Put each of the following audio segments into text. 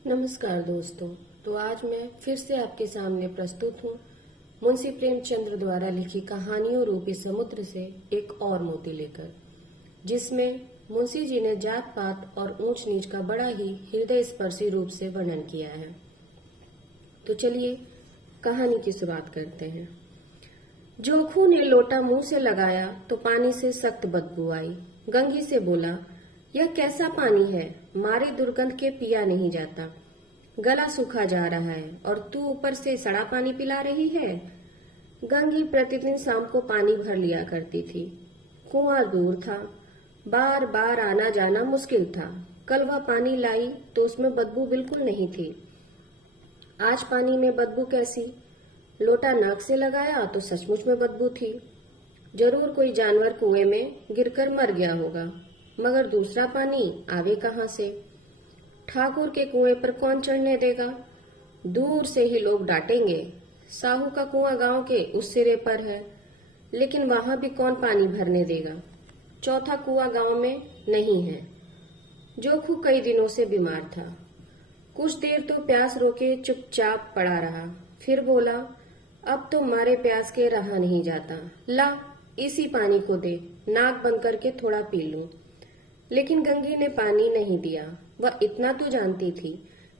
नमस्कार दोस्तों। तो आज मैं फिर से आपके सामने प्रस्तुत हूँ मुंशी प्रेमचंद्र द्वारा लिखी कहानियों रूपी समुद्र से एक और मोती लेकर, जिसमें मुंशी जी ने जात पात और ऊंच नीच का बड़ा ही हृदय स्पर्शी रूप से वर्णन किया है। तो चलिए कहानी की शुरुआत करते हैं। जोखू ने लोटा मुंह से लगाया तो पानी से सख्त बदबू आई। गंगी से बोला, यह कैसा पानी है, मारे दुर्गंध के पिया नहीं जाता, गला सूखा जा रहा है और तू ऊपर से सड़ा पानी पिला रही है। गंगी प्रतिदिन शाम को पानी भर लिया करती थी। कुआं दूर था, बार बार आना जाना मुश्किल था। कल वह पानी लाई तो उसमें बदबू बिल्कुल नहीं थी। आज पानी में बदबू कैसी? लोटा नाक से लगाया तो सचमुच में बदबू थी। जरूर कोई जानवर कुएं में गिरकर मर गया होगा, मगर दूसरा पानी आवे कहाँ से? ठाकुर के कुएं पर कौन चढ़ने देगा? दूर से ही लोग डांटेंगे। साहू का कुआं गांव के उस सिरे पर है, लेकिन वहां भी कौन पानी भरने देगा? चौथा कुआं गांव में नहीं है। जोखू कई दिनों से बीमार था। कुछ देर तो प्यास रोके चुपचाप पड़ा रहा, फिर बोला, अब तो मारे प्यास के रहा नहीं जाता, ला इसी पानी को दे, नाक बंद करके थोड़ा पी लूं। लेकिन गंगी ने पानी नहीं दिया। वह इतना तो जानती थी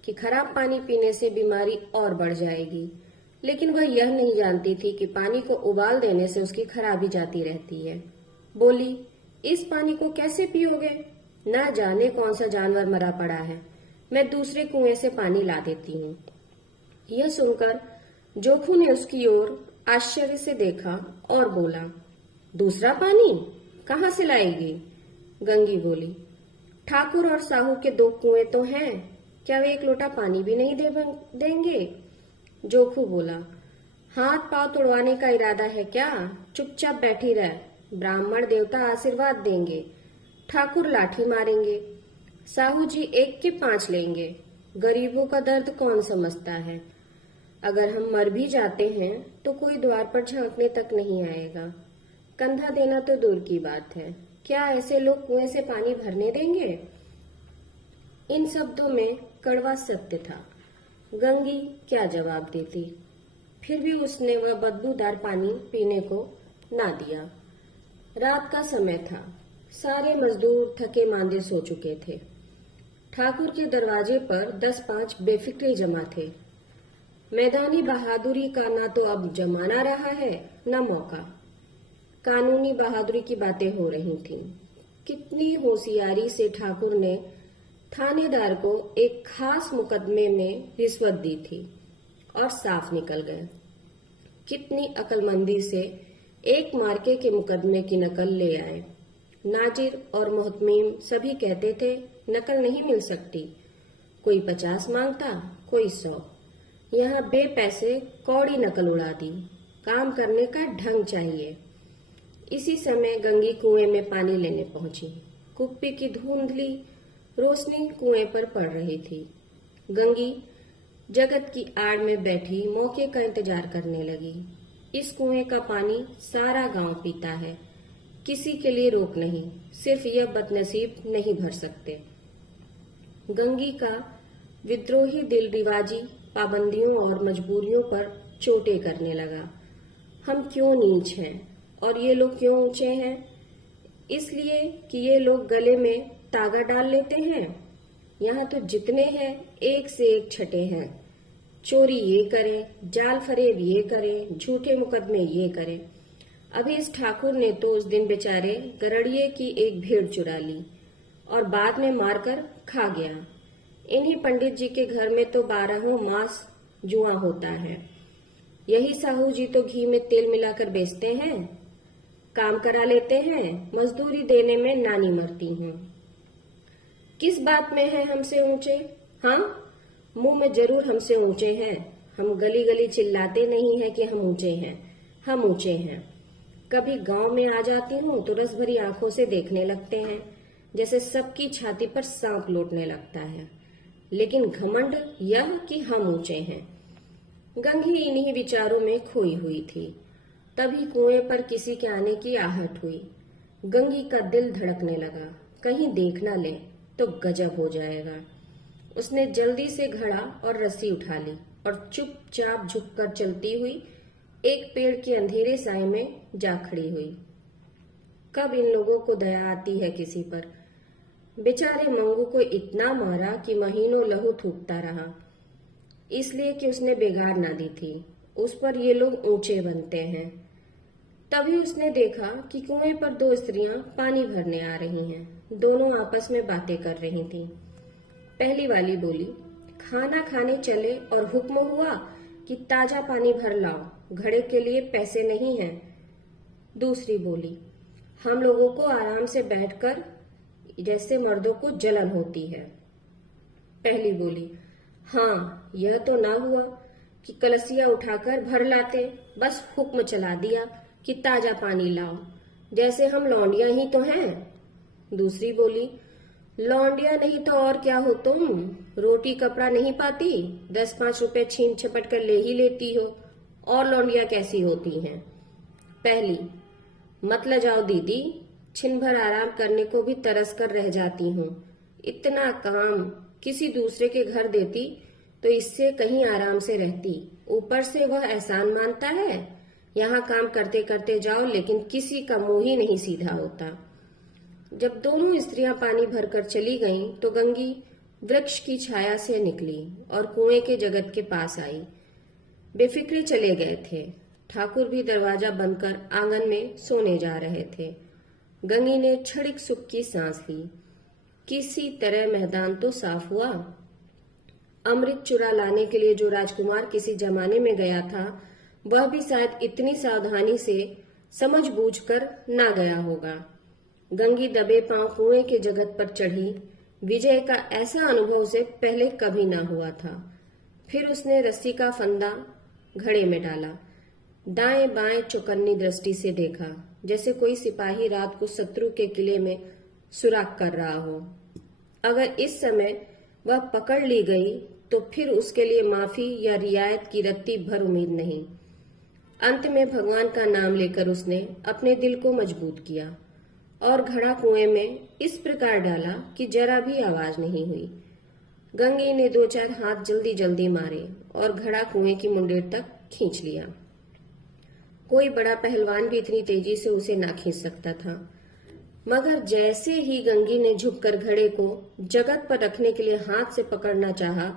कि खराब पानी पीने से बीमारी और बढ़ जाएगी, लेकिन वह यह नहीं जानती थी कि पानी को उबाल देने से उसकी खराबी जाती रहती है। बोली, इस पानी को कैसे पियोगे? ना जाने कौन सा जानवर मरा पड़ा है, मैं दूसरे कुएं से पानी ला देती हूँ। यह सुनकर जोखू ने उसकी ओर आश्चर्य से देखा और बोला, दूसरा पानी कहाँ से लाएगी? गंगी बोली, ठाकुर और साहू के दो कुएं तो हैं, क्या वे एक लोटा पानी भी नहीं देंगे? जोखू बोला, हाथ पांव तोड़वाने का इरादा है क्या? चुपचाप बैठी रह, ब्राह्मण देवता आशीर्वाद देंगे, ठाकुर लाठी मारेंगे, साहू जी 1 के 5 लेंगे। गरीबों का दर्द कौन समझता है? अगर हम मर भी जाते हैं तो कोई द्वार पर झांकने तक नहीं आएगा। कंधा देना तो दूर की बात है, क्या ऐसे लोग कुएं से पानी भरने देंगे? इन शब्दों में कड़वा सत्य था। गंगी क्या जवाब देती? फिर भी उसने वह बदबूदार पानी पीने को ना दिया। रात का समय था, सारे मजदूर थके मांदे सो चुके थे। ठाकुर के दरवाजे पर 10-5 बेफिक्रे जमा थे। मैदानी बहादुरी का ना तो अब जमाना रहा है, न मौका। कानूनी बहादुरी की बातें हो रही थीं। कितनी होशियारी से ठाकुर ने थानेदार को एक खास मुकदमे में रिश्वत दी थी और साफ निकल गए। कितनी अक्लमंदी से एक मार्के के मुकदमे की नकल ले आए। नाजिर और मोहतमीम सभी कहते थे नकल नहीं मिल सकती। कोई 50 मांगता, कोई 100। यहाँ बेपैसे कौड़ी नकल उड़ा दी। काम करने का ढंग चाहिए। इसी समय गंगी कुएं में पानी लेने पहुंची। कुप्पी की धुंधली रोशनी कुएं पर पड़ रही थी। गंगी जगत की आड़ में बैठी मौके का इंतजार करने लगी। इस कुएं का पानी सारा गांव पीता है, किसी के लिए रोक नहीं, सिर्फ यह बदनसीब नहीं भर सकते। गंगी का विद्रोही दिल रिवाजी पाबंदियों और मजबूरियों पर चोटें करने लगा। हम क्यों नीच हैं और ये लोग क्यों ऊंचे हैं? इसलिए कि ये लोग गले में तागा डाल लेते हैं। यहाँ तो जितने हैं एक से एक छठे हैं। चोरी ये करें, जाल फरेब ये करें, झूठे मुकदमे ये करें। अभी इस ठाकुर ने तो उस दिन बेचारे गरड़िए की एक भेड़ चुरा ली और बाद में मारकर खा गया। इन्हीं पंडित जी के घर में तो 12 मास जुआ होता है। यही साहू जी तो घी में तेल मिलाकर बेचते हैं। काम करा लेते हैं, मजदूरी देने में नानी मरती हूँ। किस बात में है हमसे ऊंचे? हाँ, मुंह में जरूर हमसे ऊंचे हैं। हम गली गली चिल्लाते नहीं है कि हम ऊंचे हैं। हम ऊंचे हैं। कभी गांव में आ जाती हूँ तो रस भरी आंखों से देखने लगते हैं, जैसे सबकी छाती पर सांप लौटने लगता है। लेकिन घमंड यह कि हम ऊंचे हैं। गंगी इन्हीं विचारों में खोई हुई थी। तभी कुएं पर किसी के आने की आहट हुई। गंगी का दिल धड़कने लगा, कहीं देख न ले तो गजब हो जाएगा। उसने जल्दी से घड़ा और रस्सी उठा ली और चुपचाप झुककर चलती हुई एक पेड़ के अंधेरे साए में जा खड़ी हुई। कब इन लोगों को दया आती है किसी पर। बेचारे मंगू को इतना मारा कि महीनों लहू थूकता रहा, इसलिए कि उसने बेगार ना दी थी। उस पर ये लोग ऊंचे बनते हैं। तभी उसने देखा कि कुएं पर दो स्त्रियां पानी भरने आ रही हैं। दोनों आपस में बातें कर रही थीं। पहली वाली बोली, खाना खाने चले और हुक्म हुआ कि ताजा पानी भर लाओ, घड़े के लिए पैसे नहीं हैं। दूसरी बोली, हम लोगों को आराम से बैठकर जैसे मर्दों को जलन होती है। पहली बोली, हाँ यह तो ना हुआ कि कलसिया उठाकर भर लाते, बस हुक्म चला दिया कि ताजा पानी लाओ, जैसे हम लौंडिया ही तो हैं। दूसरी बोली, लौंडिया नहीं तो और क्या हो तुम, रोटी कपड़ा नहीं पाती, 10-5 रुपए छीन छपट कर ले ही लेती हो, और लौंडिया कैसी होती हैं। पहली, मत लजाओ दीदी, छिन भर आराम करने को भी तरस कर रह जाती हूँ। इतना काम किसी दूसरे के घर देती तो इससे कहीं आराम से रहती। ऊपर से वह एहसान मानता है। यहाँ काम करते करते जाओ, लेकिन किसी का मुंह ही नहीं सीधा होता। जब दोनों स्त्रियां पानी भरकर चली गईं, तो गंगी वृक्ष की छाया से निकली और कुएं के जगत के पास आई। बेफिक्रे चले गए थे। ठाकुर भी दरवाजा बंद कर आंगन में सोने जा रहे थे। गंगी ने क्षणिक सुख की सांस ली। किसी तरह मैदान तो साफ हुआ। अमृत चुरा लाने के लिए जो राजकुमार किसी जमाने में गया था, वह भी शायद इतनी सावधानी से समझ बूझकर ना गया होगा। गंगी दबे पांव कुएं के जगत पर चढ़ी। विजय का ऐसा अनुभव उसे पहले कभी ना हुआ था। फिर उसने रस्सी का फंदा घड़े में डाला। दाएं बाएं चौकन्नी दृष्टि से देखा, जैसे कोई सिपाही रात को शत्रु के किले में सुराग कर रहा हो। अगर इस समय वह पकड़ ली गई तो फिर उसके लिए माफी या रियायत की रत्ती भर उम्मीद नहीं। अंत में भगवान का नाम लेकर उसने अपने दिल को मजबूत किया और घड़ा कुएं में इस प्रकार डाला कि जरा भी आवाज नहीं हुई। गंगी ने 2-4 हाथ जल्दी जल्दी मारे और घड़ा कुएं की मुंडेर तक खींच लिया। कोई बड़ा पहलवान भी इतनी तेजी से उसे ना खींच सकता था। मगर जैसे ही गंगी ने झुककर घड़े को जगत पर रखने के लिए हाथ से पकड़ना चाहा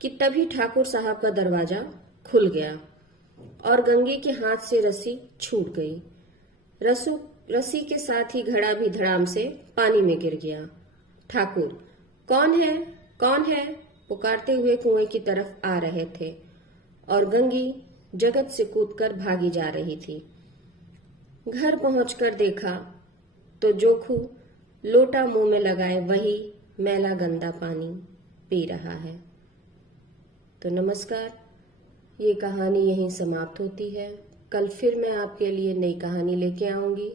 कि तभी ठाकुर साहब का दरवाजा खुल गया और गंगी के हाथ से रस्सी छूट गई। रस्सी के साथ ही घड़ा भी धड़ाम से पानी में गिर गया। ठाकुर, कौन है, कौन है, पुकारते हुए कुएं की तरफ आ रहे थे और गंगी जगत से कूदकर भागी जा रही थी। घर पहुंचकर देखा तो जोखू लोटा मुंह में लगाए वही मैला गंदा पानी पी रहा है। तो नमस्कार, ये कहानी यहीं समाप्त होती है। कल फिर मैं आपके लिए नई कहानी लेके आऊंगी।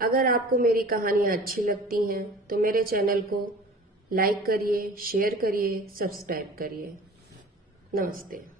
अगर आपको मेरी कहानियां अच्छी लगती हैं तो मेरे चैनल को लाइक करिए, शेयर करिए, सब्सक्राइब करिए। नमस्ते।